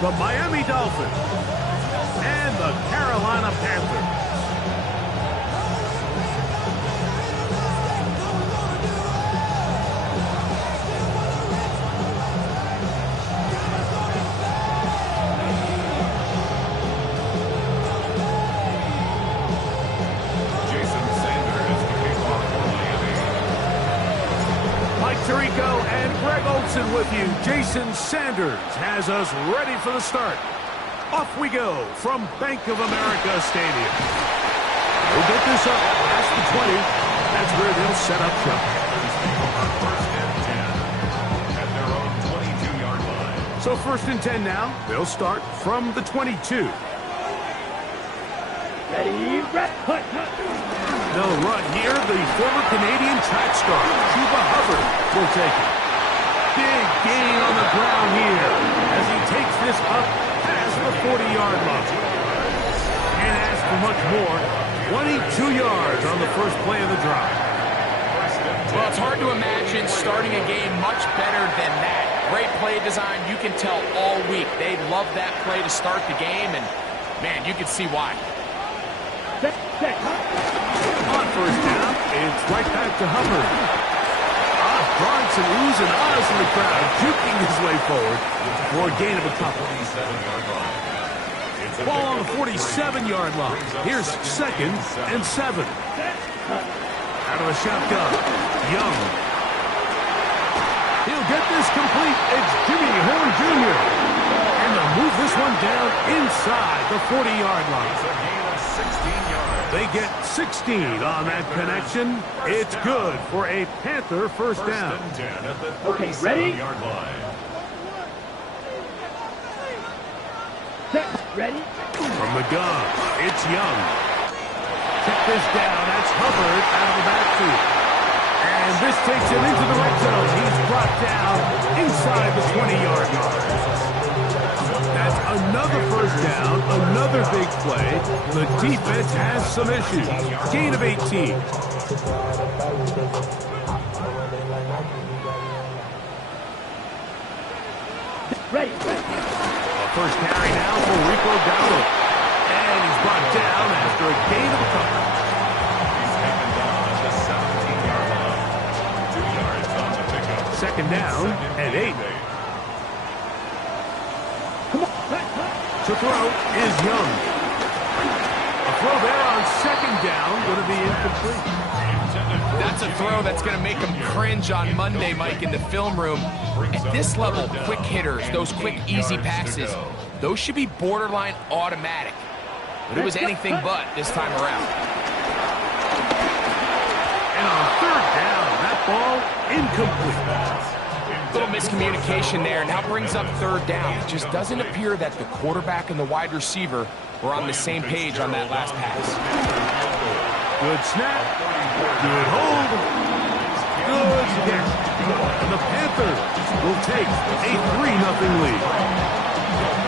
the Miami Dolphins and the Carolina Panthers. Tirico and Greg Olsen with you. Jason Sanders has us ready for the start. Off we go from Bank of America Stadium. We'll get this up past the 20. That's where they'll set up shop. First and 10 at their own 22-yard line. So first and 10 now. They'll start from the 22. Ready, red, hut. They'll run here. The former Canadian track star, Chuba Hubbard, will take it. Big gain on the ground here as he takes this up past the 40-yard line. Can't ask for much more. 22 yards on the first play of the drive. Well, it's hard to imagine starting a game much better than that. Great play design. You can tell all week they love that play to start the game, and, man, you can see why. On first down, it's right back to Hubbard. Drawing some oohs and ahs in the crowd, juking his way forward for a gain of a couple. Ball on the 47-yard line. Here's second and 7. Out of the shotgun, Young. He'll get this complete. It's Jimmy Horn Jr. And they'll move this one down inside the 40-yard line. They get 16 on that connection. It's good for a Panther first down. Okay, ready? Set, ready? From the gun, it's Young. Check this down. That's Hubbard out of the backfield. And this takes him into the red zone. He's brought down inside the 20-yard line. That's another first down, another big play. The defense has some issues. Gain of 18. Ready. A first carry now for Rico Dowdle. And he's brought down after a gain of a couple. He's taken down at the 17-yard line. 2 yards on the pickup. Second down and 8. To throw is Young. A throw there on second down, going to be incomplete. That's a throw that's going to make them cringe on Monday, Mike, in the film room. At this level, quick hitters, those quick, easy passes, those should be borderline automatic. But it was anything but this time around. And on third down, that ball incomplete. Little miscommunication there. Now brings up third down. It just doesn't appear that the quarterback and the wide receiver were on the same page on that last pass. Good snap. Good hold. Good catch. And the Panthers will take a 3-0 lead.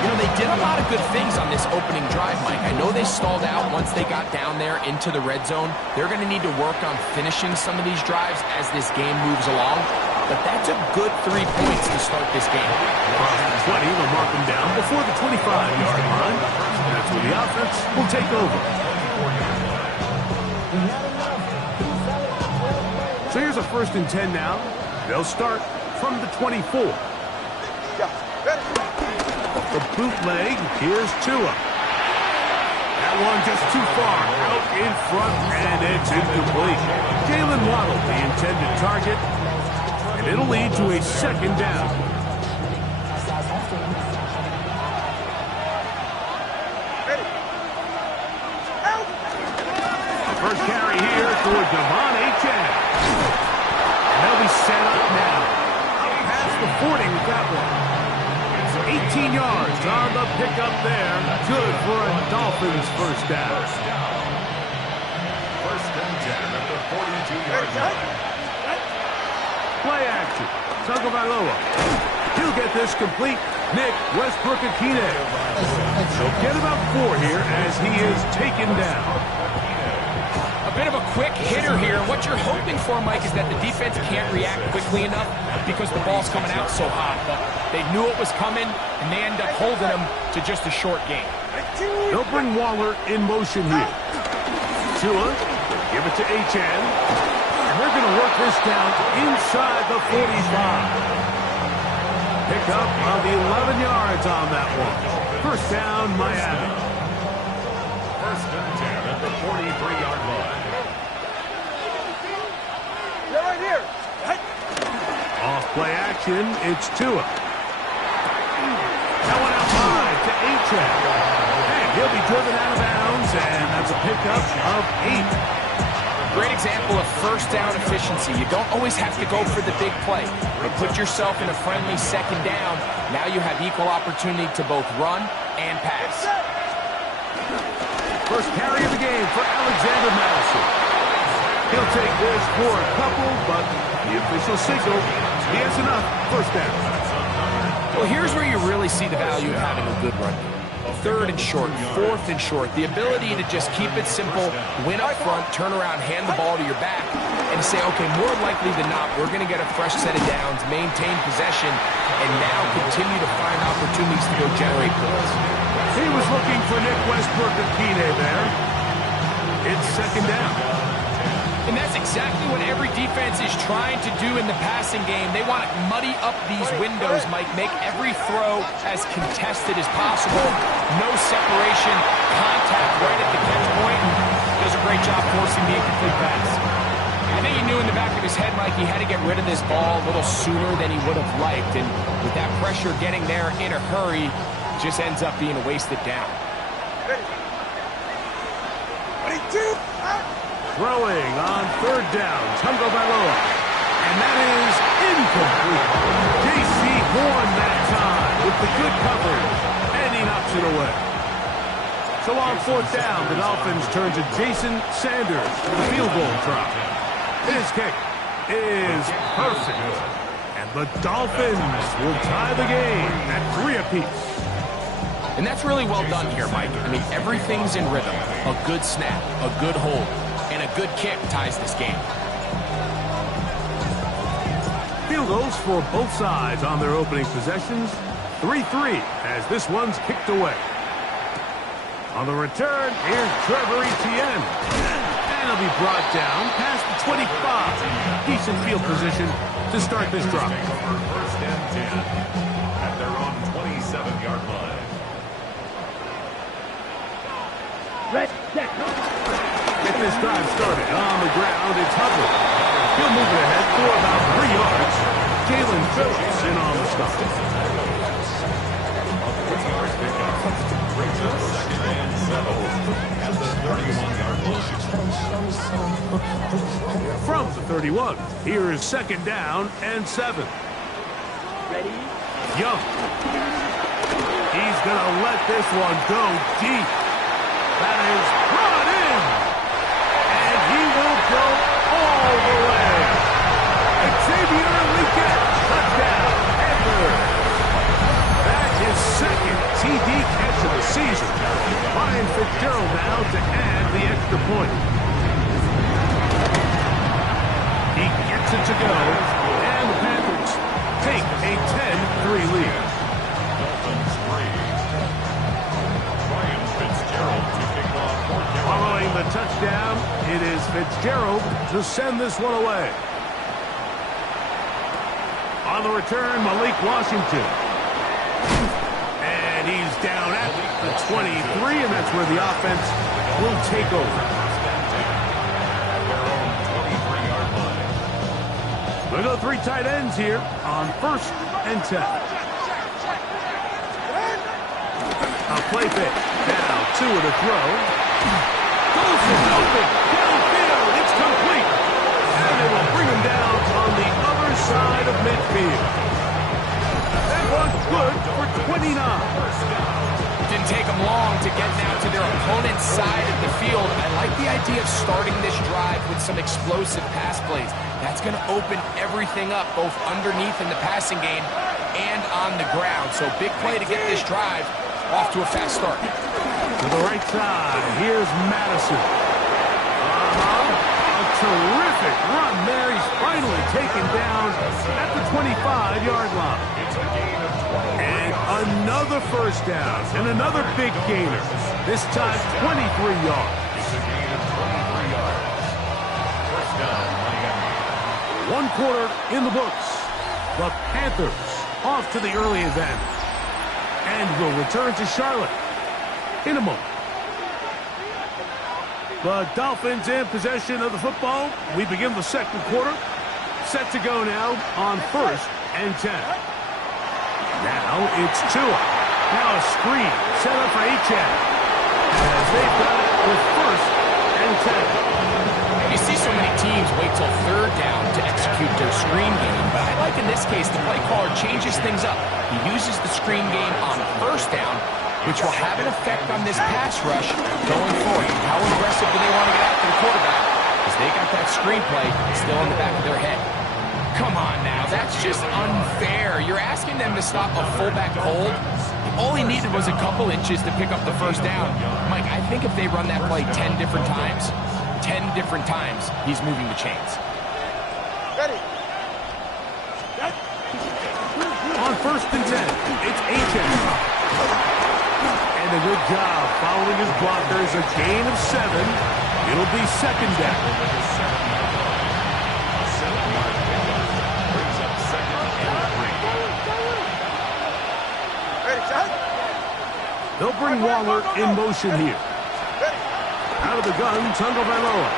You know, they did a lot of good things on this opening drive, Mike. I know they stalled out once they got down there into the red zone. They're going to need to work on finishing some of these drives as this game moves along. But that's a good 3 points to start this game. Across the 20, they'll mark them down before the 25-yard line. That's where the offense will take over. So here's a first and 10 now. They'll start from the 24. The bootleg, here's Tua. That one just too far out in front, and it's incomplete. Jalen Waddle, the intended target, and it'll lead to a second down. The first carry here for Devon Achane. And they'll be set up now. Past the 40 with that one. 18 yards on the pickup there. Good for a Dolphins first down. First and 10 at the 42-yard line. Play action. Tagovailoa. He'll get this complete. Nick Westbrook-Akine. He'll get about 4 here as he is taken down. A bit of a quick hitter here. What you're hoping for, Mike, is that the defense can't react quickly enough because the ball's coming out so hot. But they knew it was coming, and they end up holding them to just a short game. They'll bring Waller in motion here. Tua, give it to Achane. And they're going to work this down inside the 45. Pick up of 11 yards on that one. First down, Miami. First and 10 at the 43-yard line. They're right here. Off play action, it's Tua. That one out high to Achane. And he'll be driven out of bounds, and that's a pickup of 8. Great example of first down efficiency. You don't always have to go for the big play, but put yourself in a friendly second down. Now you have equal opportunity to both run and pass. First carry of the game for Alexander Madison. He'll take this for a couple, but the official signal, he has enough. First down. Well, here's where you really see the value of having a good run. Third and short, fourth and short. The ability to just keep it simple, win up front, turn around, hand the ball to your back, and say, okay, more likely than not, we're going to get a fresh set of downs, maintain possession, and now continue to find opportunities to go generate points. He was looking for Nick Westbrook-Akine there. It's second down. And that's exactly what every defense is trying to do in the passing game. They want to muddy up these windows, Mike, make every throw as contested as possible. No separation, contact right at the catch point. Does a great job forcing the incomplete pass. I think he knew in the back of his head, Mike, he had to get rid of this ball a little sooner than he would have liked. And with that pressure getting there in a hurry, just ends up being a wasted down. Throwing on third down, Tagovailoa. And that is incomplete. J.C. Horn that time with the good coverage. And he knocks it away. So on fourth down, the Dolphins turn to Jason Sanders for the field goal try. His kick is perfect. And the Dolphins will tie the game at 3 apiece. And that's really well done here, Mike. I mean, everything's in rhythm. A good snap, a good hold, and a good kick ties this game. Field goals for both sides on their opening possessions. 3-3 as this one's kicked away. On the return, here's Trevor Etienne. And he'll be brought down past the 25. Decent field position to start this drive. First and 10 at their own 27-yard line. Red, set. Get this drive started. On the ground, it's Hubbard. He'll move it ahead for about 3 yards. Jalen Phillips in on the stop. Brings up second and 7 at the 31-yard line. From the 31, here is second down and 7. Ready? Young. He's going to let this one go deep. That is brought in. And he will go all the way. Xavier Enriquez, touchdown, Edward. That's his second TD catch of the season. Ryan Fitzgerald now to add the extra point. He gets it to go, and the Panthers take a 10-3 lead. Dolphins 3. Ryan Fitzgerald to kick off for Carolina. Following the touchdown, it is Fitzgerald to send this one away. On the return, Malik Washington. And he's down at the 23, and that's where the offense will take over. We'll go 3 tight ends here on first and 10. A play fake. Now 2 of the throw. Goes to open. Downfield. It's complete. And they will bring him down on the other side of midfield. That one's good for 29. Didn't take them long to get now to their opponent's side of the field. I like the idea of starting this drive with some explosive pass plays. That's going to open everything up, both underneath in the passing game and on the ground. So big play to get this drive off to a fast start. To the right side, here's Madison. terrific run there. He's finally taken down at the 25-yard line. And another first down and another big gainer. This time 23 yards. It's a gain of 23 yards. First down, Miami. One quarter in the books. The Panthers off to the early advantage. And will return to Charlotte in a moment. The Dolphins in possession of the football. We begin the second quarter. Set to go now on 1st and 10. Now it's Tua. Now a screen set up for Achane. As they've got it with 1st and 10. You see so many teams wait till 3rd down to execute their screen game, but I like in this case the play caller changes things up. He uses the screen game on 1st down, which will have an effect on this pass rush going forward. How aggressive do they want to get after the quarterback? Because they got that screenplay still in the back of their head. Come on now, that's just unfair. You're asking them to stop a fullback cold. All he needed was a couple inches to pick up the 1st down. Mike, I think if they run that play 10 different times, he's moving the chains. Ready. On 1st and 10, it's Achane. And a good job following his blockers. A gain of 7. It'll be 2nd down. A 7-yard pickup brings up 2nd and 3. Ready, shot. They'll bring Waller in motion here. Out of the gun, Tagovailoa.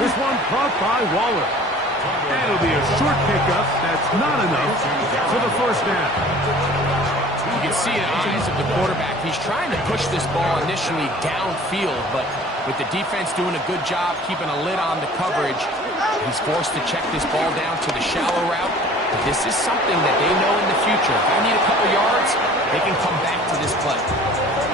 This one caught by Waller. And it'll be a short pickup. That's not enough for the 1st down. You can see in the eyes of the quarterback. He's trying to push this ball initially downfield, but with the defense doing a good job keeping a lid on the coverage, he's forced to check this ball down to the shallow route. But this is something that they know in the future. If they need a couple yards, they can come back to this play.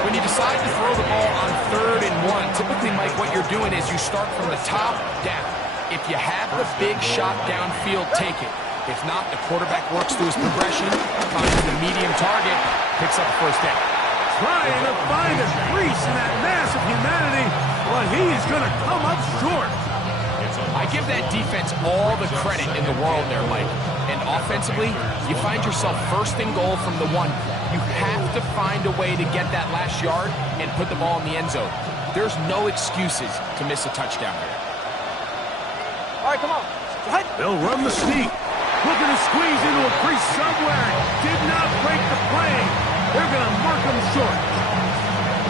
When you decide to throw the ball on 3rd and 1, typically, Mike, what you're doing is you start from the top down. If you have the big shot downfield, take it. If not, the quarterback works through his progression, finds the medium target, picks up the 1st down. Trying to find a crease in that mass of humanity, but he's going to come up short. I give that defense all the credit in the world there, Mike. And offensively, you find yourself 1st and goal from the 1. You have to find a way to get that last yard and put the ball in the end zone. There's no excuses to miss a touchdown there. All right, come on. They'll run the sneak. Looking to squeeze into a crease somewhere. Did not break the play. They're going to mark him short.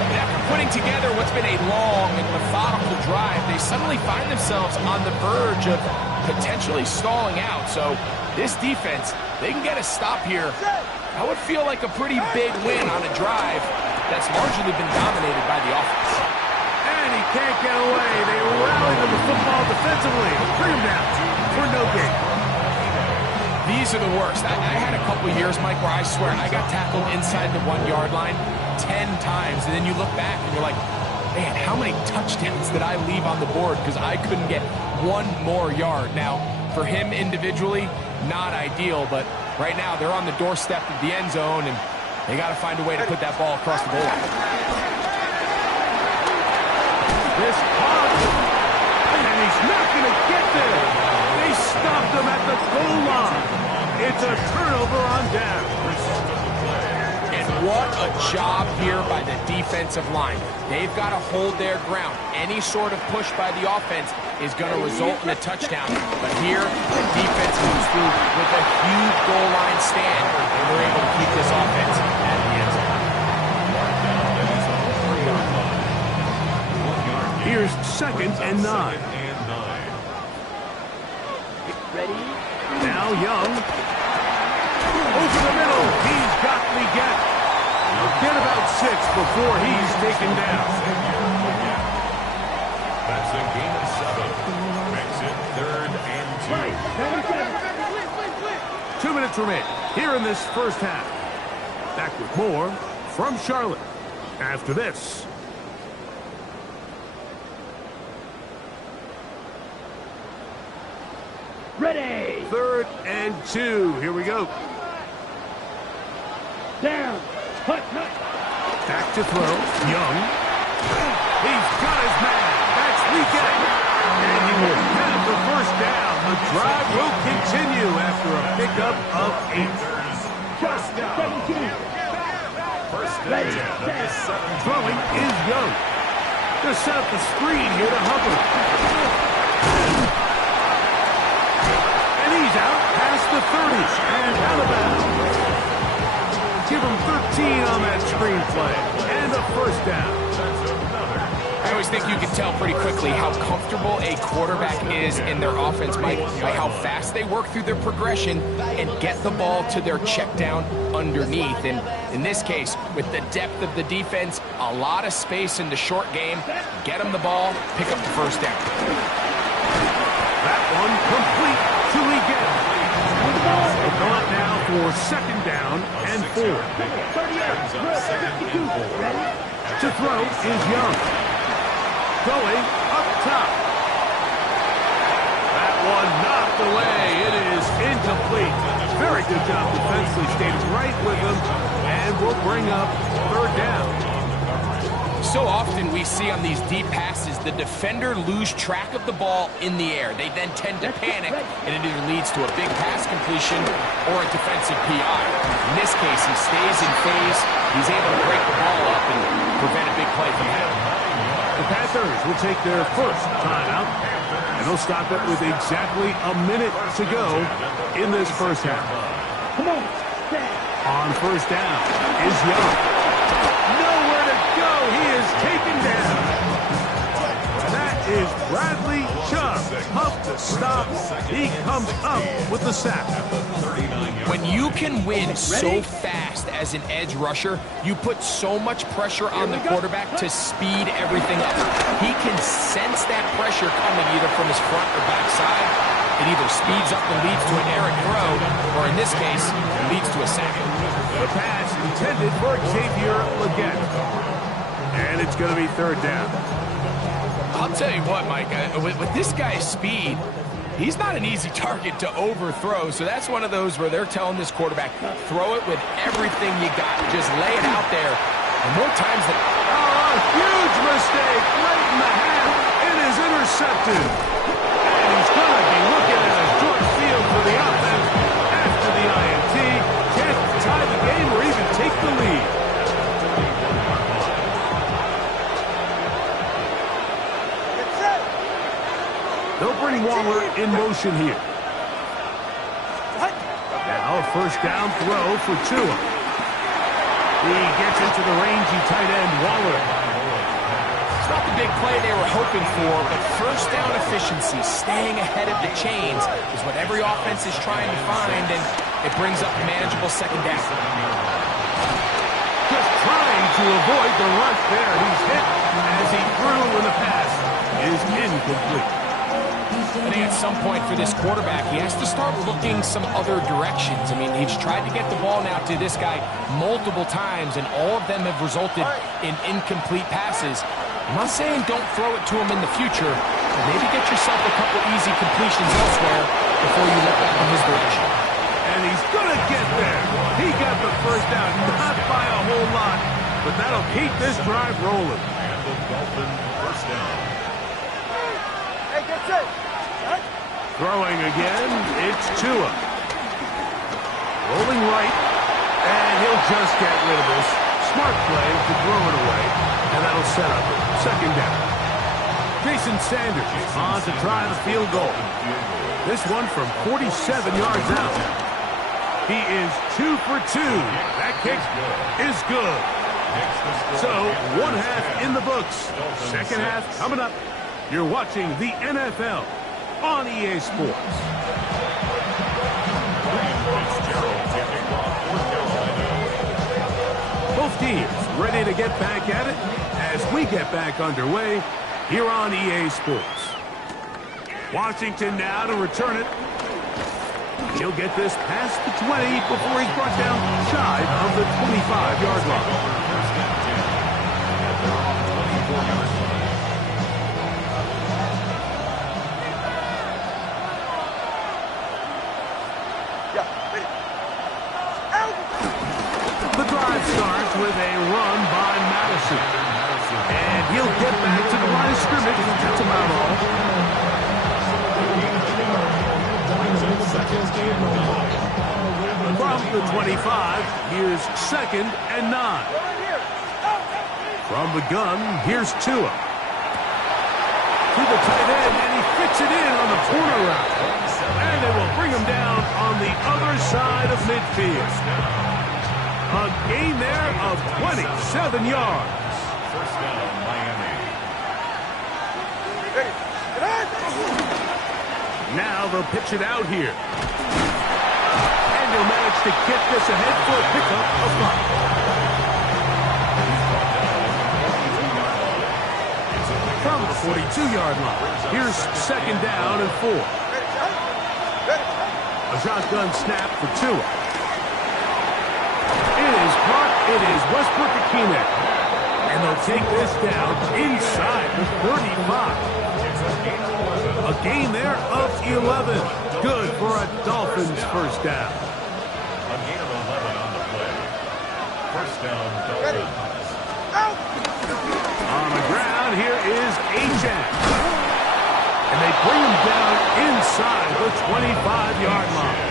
And after putting together what's been a long and methodical drive, they suddenly find themselves on the verge of potentially stalling out. So this defense, they can get a stop here. That would feel like a pretty big win on a drive that's largely been dominated by the offense. And he can't get away. They rallied to the football defensively. Bring him down for no gain. These are the worst. I had a couple years, Mike, where I swear I got tackled inside the 1-yard line 10 times. And then you look back and you're like, man, how many touchdowns did I leave on the board because I couldn't get one more yard? Now, for him individually, not ideal, but right now they're on the doorstep of the end zone, and they got to find a way to put that ball across the goal line. This caught, and he's not going to get there. They stopped him at the goal line. It's a turnover on down. And what a job here by the defensive line. They've got to hold their ground. Any sort of push by the offense is going to result in a touchdown. But here, the defense moves through with a huge goal line stand, and they're able to keep this offense at the end zone. Here's 2nd and 9. Ready. Now Young. Over the middle. He's got the gap. He'll get about 6 before he's taken down. That's a gain of 7. Makes it 3rd and 2. 2 minutes remain here in this first half. Back with more from Charlotte after this. Ready. 3rd and 2. Here we go. Down. Hut. Back to throw. Young. He's got his man. That's weekend. And he will have the first down. The drive will continue after a pickup of 8. First down. 17. First Ready, down at the set. 17. Throwing is Young. They'll set up the screen here to Hubbard. And he's out past the 30 and out of bounds. Give him 13 on that screen play and a first down. I always think you can tell pretty quickly how comfortable a quarterback is in their offense, Mike, by how fast they work through their progression and get the ball to their check down underneath. And in this case, with the depth of the defense, a lot of space in the short game, get them the ball, pick up the first down. That one complete to Egan. They'll go up now for second down and 4. 38. Good. 52. Ready? To throw is Young. Going up top. That one knocked away. It is incomplete. Very good job defensively. Stayed right with him and will bring up third down. So often we see on these deep passes, the defender lose track of the ball in the air. They then tend to panic, and it either leads to a big pass completion or a defensive PI. In this case, he stays in phase. He's able to break the ball up and prevent a big play from happening. The Panthers will take their first timeout, and they'll stop it with exactly a minute to go in this first half. Come on. Set. On first down is Young. Nowhere to go. He is taken down. That is Bradley Chubb. Up to stop. He comes up with the sack. When you can win so fast as an edge rusher, you put so much pressure on the quarterback to speed everything up. He can sense that pressure coming either from his front or back side. It either speeds up and leads to an errant throw, or in this case, leads to a sack. The pass intended for Xavier Legette. And it's going to be third down. I'll tell you what, Mike, with this guy's speed, he's not an easy target to overthrow, so that's one of those where they're telling this quarterback, throw it with everything you got. Just lay it out there. And more times than... Oh, a huge mistake late in the half. It is intercepted. And he's going to be looking at a short field for the offense after the INT. Can't tie the game or even take the lead. They'll bring Waller in motion here. Now a first down throw for Tua. He gets into the rangy tight end, Waller. It's not the big play they were hoping for, but first down efficiency, staying ahead of the chains, is what every offense is trying to find, and it brings up a manageable second down. Just trying to avoid the rush there. He's hit as he threw when the pass is incomplete. I think at some point for this quarterback, he has to start looking some other directions. I mean, he's tried to get the ball now to this guy multiple times, and all of them have resulted in incomplete passes. I'm not saying don't throw it to him in the future, but maybe get yourself a couple easy completions elsewhere before you look back in his direction. And he's going to get there. He got the first down, not by a whole lot, but that'll keep this drive rolling. And the Dolphin first down. Hey, get set. Throwing again, it's Tua. Rolling right, and he'll just get rid of this. Smart play to throw it away, and that'll set up second down. Jason Sanders on to try the field goal. This one from 47 yards out. He is 2 for 2. That kick is good. So, one half in the books. Second half coming up. You're watching the NFL on EA Sports. Both teams ready to get back at it as we get back underway here on EA Sports. Washington now to return it. He'll get this past the 20 before he's brought down shy of the 25-yard line. The drive starts with a run by Madison. And he'll get back to the line of scrimmage. That's about all. From the 25, here's 2nd and 9. From the gun, here's Tua. To the tight end, and he fits it in on the corner route. And they will bring him down on the other side of midfield. A gain there of 27 yards. First down, Miami. Now they'll pitch it out here. And they'll manage to get this ahead for a pickup of 5. From the 42-yard line, here's 2nd down and 4. A shotgun snap for Tua. It is caught. It is Westbrook-Ikhine. And they'll take this down inside the 35. A gain there of 11. Good for a Dolphins first down. A gain of 11 on the play. First down, Dolphins. On the ground, here is Achane. And they bring him down inside the 25-yard line.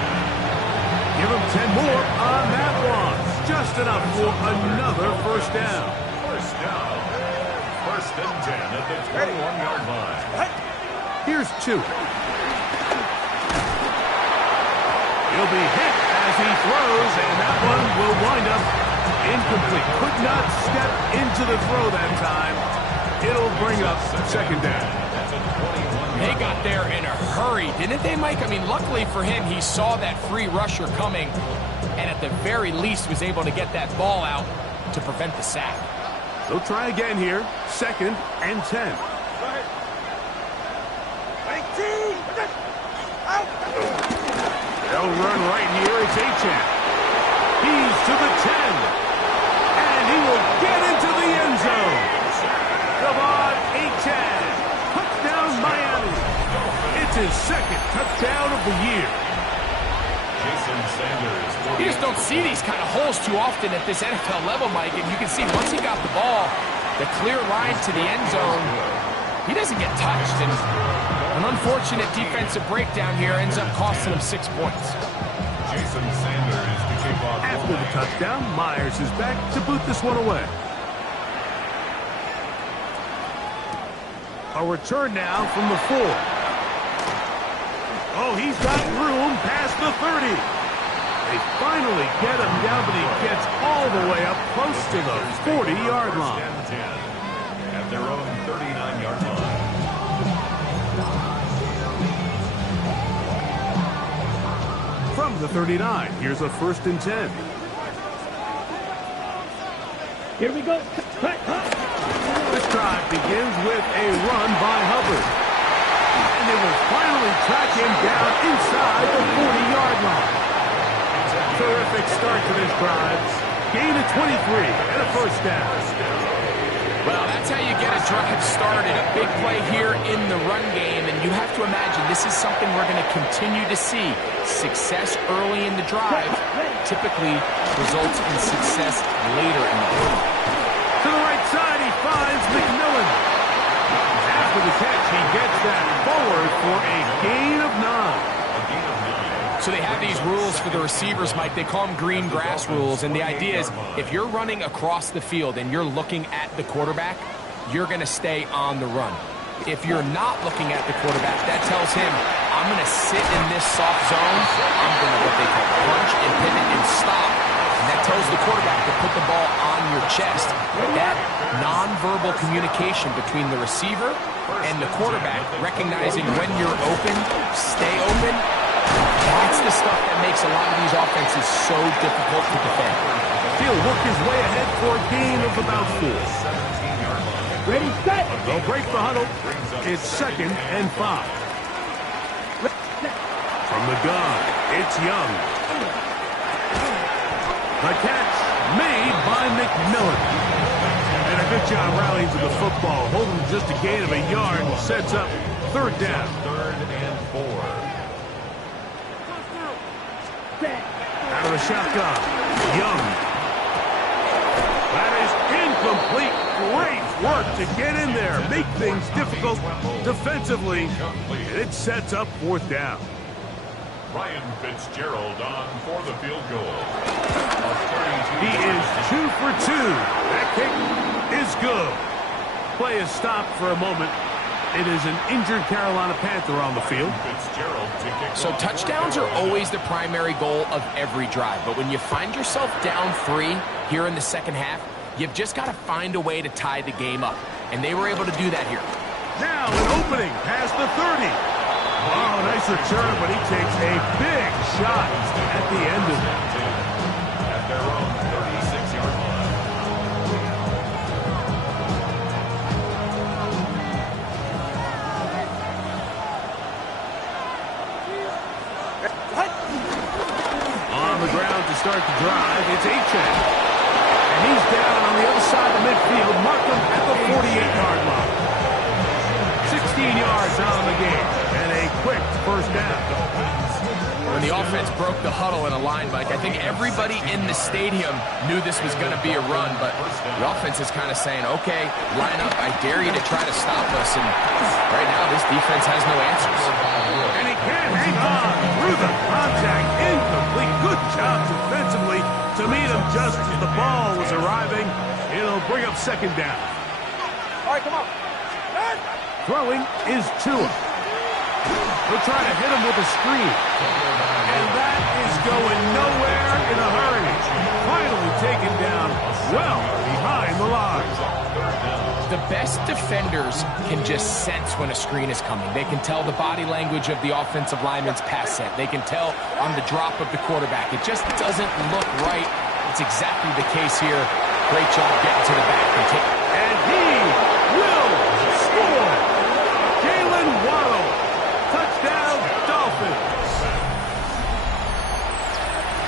Give him 10 more on that one. Just enough for another first down. First down. 1st and 10 at the 21-yard line. Here's Tua. He'll be hit as he throws, and that one will wind up incomplete. Could not step into the throw that time. It'll bring up 2nd down. They got there in a hurry, didn't they, Mike? I mean, luckily for him, he saw that free rusher coming, and at the very least was able to get that ball out to prevent the sack. They'll try again here. 2nd and 10. They'll run right here. It's Achane. He's to the 10. And he will get into the end zone. Devon Achane. Touchdown, Miami. It's his 2nd touchdown of the year. Jason Sanders. You just don't see these kind of holes too often at this NFL level, Mike. And you can see once he got the ball, the clear line to the end zone, he doesn't get touched. And an unfortunate defensive breakdown here ends up costing him 6 points. Jason Sanders to kick off. After the touchdown, Myers is back to boot this one away. A return now from the 4. Oh, he's got room past the 30. They finally get him down, but he gets all the way up close to the 40-yard line. At their own 39-yard line. From the 39, here's a 1st and 10. Here we go. This drive begins with a run by Hubbard. And they will finally track him down inside the 40-yard line. Terrific start to this drive. Gain of 23 and a first down. Well, that's how you get a drive started. A big play here in the run game, and you have to imagine this is something we're going to continue to see. Success early in the drive typically results in success later in the game. To the right side, he finds McMillan. After the catch, he gets that forward for a gain of 9. So they have these rules for the receivers, Mike. They call them green grass rules. And the idea is if you're running across the field and you're looking at the quarterback, you're going to stay on the run. If you're not looking at the quarterback, that tells him, I'm going to sit in this soft zone. I'm going to what they call punch and pivot and stop. And that tells the quarterback to put the ball on your chest. That nonverbal communication between the receiver and the quarterback, recognizing when you're open, stay open, that's the stuff that makes a lot of these offenses so difficult to defend. He'll work his way ahead for a gain of about 4. Ready, set. They'll break the huddle. It's 2nd and 5. From the gun, it's Young. The catch made by McMillan. And a good job rallying to the football. Holding just a gain of a yard and sets up 3rd down. 3rd and 4. Out of the shotgun, Young. That is incomplete. Great work to get in there. Make things difficult defensively. And it sets up 4th down. Ryan Fitzgerald on for the field goal. He is 2 for 2. That kick is good. Play is stopped for a moment. It is an injured Carolina Panther on the field. So touchdowns are always the primary goal of every drive. But when you find yourself down 3 here in the second half, you've just got to find a way to tie the game up. And they were able to do that here. Now an opening past the 30. Oh, nice return, but he takes a big shot at the end of it. At their own 36-yard line. On the ground to start the drive, it's Achane. And he's down on the other side of the midfield. Mark him at the 48-yard line. 16 yards out of the game. And a quick first down. When the offense broke the huddle in a line, Mike, I think everybody in the stadium knew this was going to be a run, but the offense is kind of saying, okay, line up, I dare you to try to stop us, and right now this defense has no answers. And he can't hang on through the contact. Incomplete. Good job defensively to meet him just as the ball was arriving. It'll bring up second down. All right, come on. Throwing is Tua. They'll try to hit him with a screen. And that is going nowhere in a hurry. Finally taken down well behind the line. The best defenders can just sense when a screen is coming. They can tell the body language of the offensive lineman's pass set. They can tell on the drop of the quarterback. It just doesn't look right. It's exactly the case here. Great job getting to the back. And he will score. Jalen Waddle. Touchdown, Dolphins.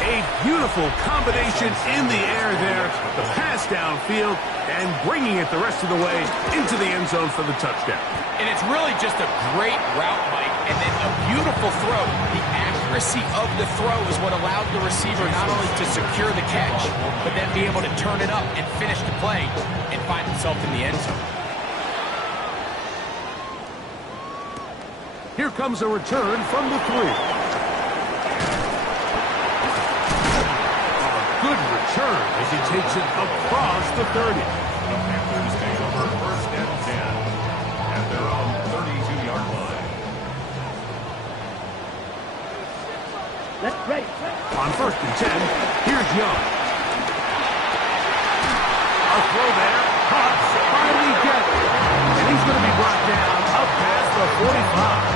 A beautiful combination in the air there. The pass downfield and bringing it the rest of the way into the end zone for the touchdown. And it's really just a great route, Mike, and then a beautiful throw. The accuracy of the throw is what allowed the receiver not only to secure the catch, but then be able to turn it up and finish the play and find himself in the end zone. Here comes a return from the 3. Good return as he takes it across the 30. The Panthers take over first and 10 at their own 32-yard line. Let's race. On first and 10, here's Young. A throw there, caught, finally gets it. And he's going to be brought down up past the 45.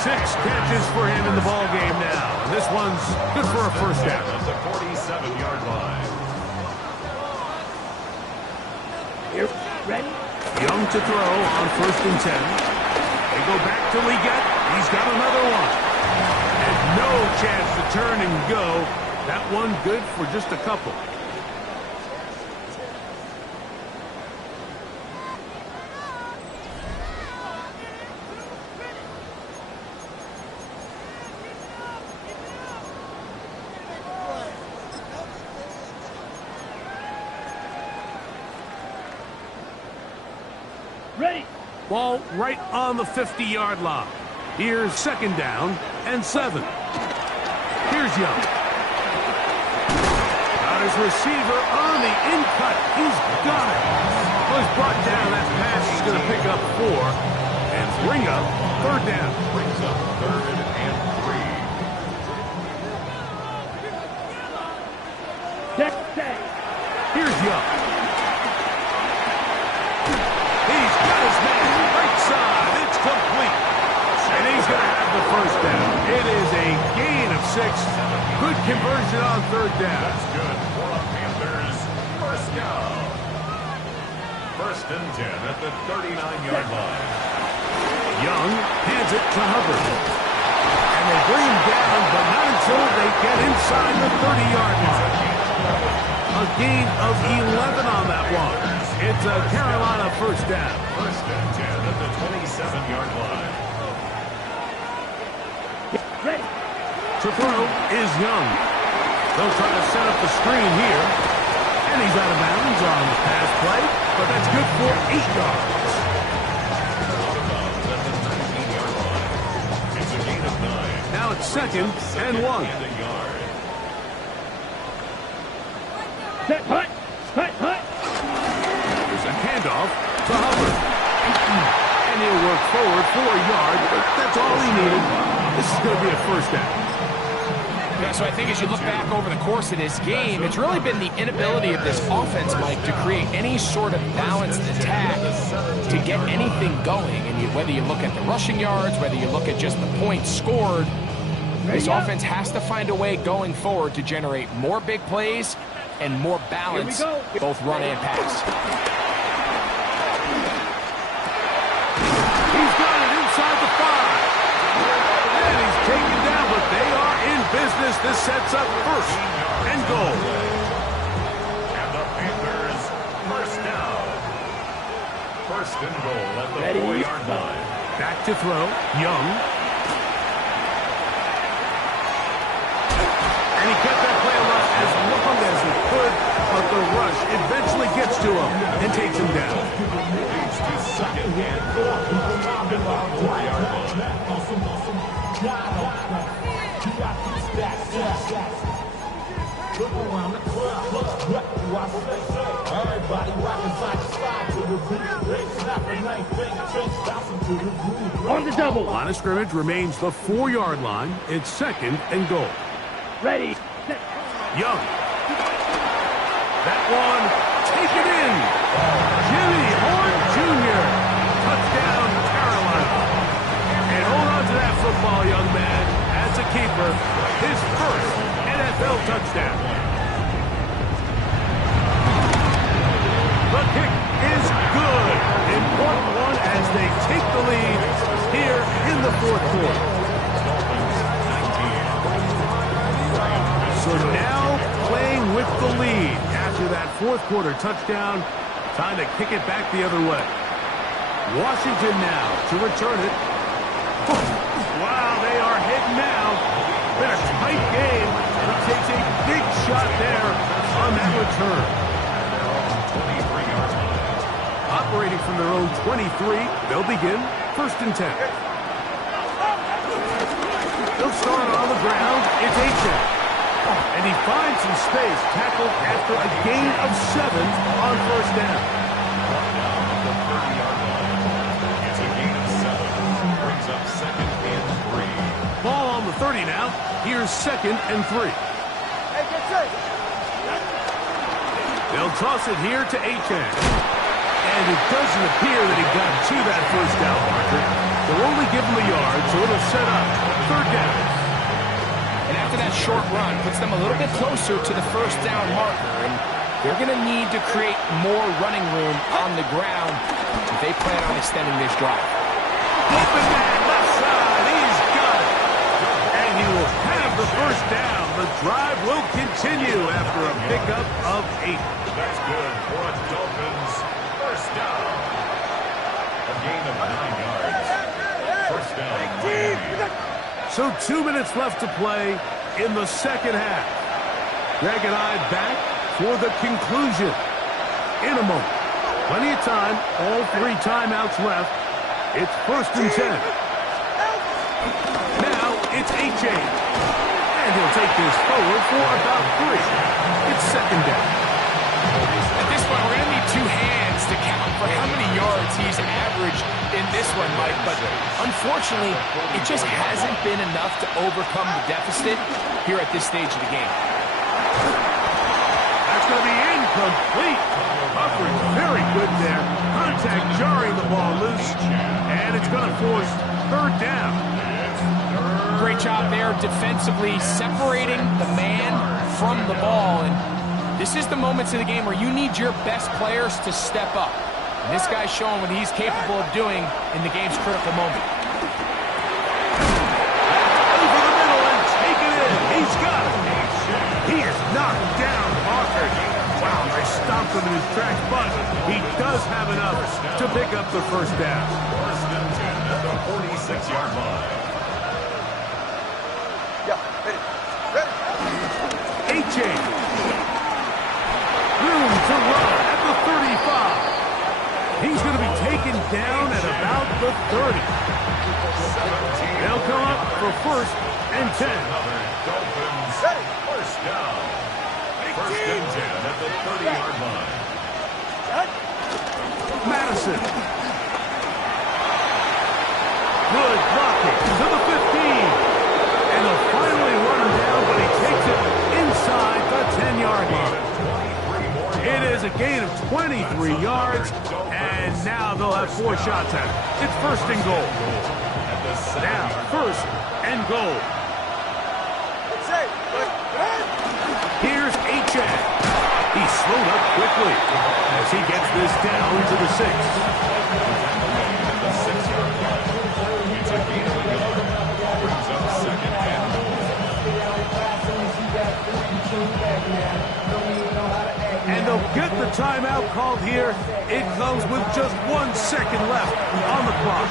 6 catches for him in the ball game now. And this one's good for a first down. At the 47-yard line. Here, ready? Young to throw on first and 10. They go back to Liggett. He's got another one. And no chance to turn and go. That one good for just a couple. Ready. Ball right on the 50-yard line. Here's second down and 7. Here's Young. Got his receiver on the in-cut. He's got it. Was brought down. That pass is going to pick up 4 and bring up third down. Brings up third and 3. Check, check. Here's Young. He's got his man right side. It's complete. And he's going to have the first down. It is a gain of 6. Good conversion on third down. That's good for the Panthers. First down. First and 10 at the 39-yard line. Young hands it to Hubbard. And they bring him down, but not until they get inside the 30-yard line. A gain of 11 on that one. It's a Carolina first down. First and 10 at the 27-yard line. Ready. To throw is Young. They'll try to set up the screen here. And he's out of bounds on the pass play, but that's good for 8 yards. Out of bounds at the 19-yard line. It's a gain of 9. Now it's It's 2nd and 1. Set, hut. Hut, hut. There's a handoff to Hubbard. And he'll work forward for a yard, but that's all he needed. This is going to be a first down. Yeah, so I think as you look back over the course of this game, it's really been the inability of this offense, Mike, to create any sort of balanced attack to get anything going. And whether you look at the rushing yards, whether you look at just the points scored, this offense has to find a way going forward to generate more big plays and more balance, both run and pass. He's got it inside the 5. And he's taken down, but they are in business. This sets up 1st and goal. And the Panthers, first down. 1st and goal at the 4-yard line. Back to throw. Young. And he kept that play alive as long as he could, but the rush eventually gets to him and takes him down. Leads to 2nd and goal at the 4-yard line. On the double. Line of scrimmage remains the 4-yard line. It's 2nd and goal. Ready. Set. Young. That one taken in. Jimmy Horn Jr. Touchdown, Carolina. And hold on to that football, young man. As a keeper, his 1st NFL touchdown. The kick is good. Important one as they take the lead here in the 4th quarter. So now playing with the lead after that 4th quarter touchdown. Time to kick it back the other way. Washington now to return it. Wow, they are hitting now. Been a tight game. He takes a big shot there on that return. 23-yard line. Operating from their own 23, they'll begin 1st and 10. They'll start on the ground. It's Achane. And he finds some space, tackled after a gain of 7 on 1st down. Down at the 30-yard line. It's a gain of 7. Brings up 2nd and 3. Ball on the 30 now. Here's 2nd and 3. Hey, get set. They'll toss it here to Achane. And it doesn't appear that he got to that 1st down marker. They'll only give him a yard, so it'll set up 3rd down. And after that short run, puts them a little bit closer to the 1st down marker. And they're going to need to create more running room on the ground if they plan on extending this drive. Open man, left side. He's got it. And he will have the 1st down. The drive will continue after a pickup of 8. That's good for a Dolphins 1st down. A gain of 9 yards. 1st down, Miami. So 2 minutes left to play in the 2nd half. Greg and I back for the conclusion in a moment. Plenty of time, all 3 timeouts left. It's 1st and 10. Now it's Achane. And he'll take this forward for about 3. It's 2nd down. At this point, we're going to need 2 hands to count for how many yards he's averaged in this one, Mike. But unfortunately, it just hasn't been enough to overcome the deficit here at this stage of the game. That's going to be incomplete. Coverage very good there. Contact jarring the ball loose. And it's going to force 3rd down. Great job there defensively, separating the man from the ball. And this is the moments of the game where you need your best players to step up. And this guy's showing what he's capable of doing in the game's critical moment. Over the middle and take it in. He's got it. He is knocked down hard. Wow, they stopped him in his tracks, but he does have enough to pick up the 1st down. 1st and 10 at the 46-yard line. Achane. Room to run at the 35. He's going to be taken down at about the 30. They'll come up for 1st and 10. Dolphins first down. 1st and 10 at the 30-yard line. Madison. Good blocking to the 15. And they'll finally run him down, but he takes it inside the 10-yard line. It is a gain of 23 yards, and now they'll have 4 shots at it. It's 1st and goal. Now, 1st and goal. Here's Achane. He's slowed up quickly as he gets this down to the 6. The 6-yard line. It's a gain of a yard. Brings up 2nd and goal. And they'll get the timeout called here. It comes with just 1 second left on the clock.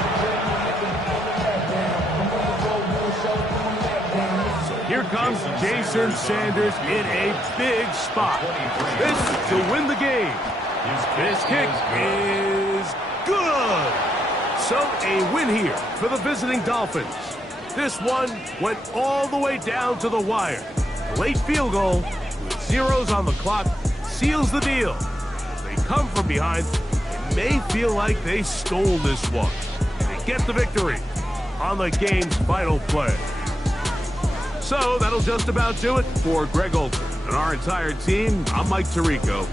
So here comes Jason Sanders in a big spot. This to win the game. This kick is good. So a win here for the visiting Dolphins. This one went all the way down to the wire. Late field goal with zeros on the clock seals the deal. They come from behind. It may feel like they stole this one. They get the victory on the game's final play. So that'll just about do it for Greg Olsen and our entire team. I'm Mike Tirico.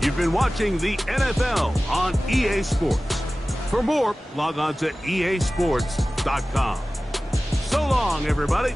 You've been watching the NFL on EA Sports. For more, log on to easports.com. So long, everybody.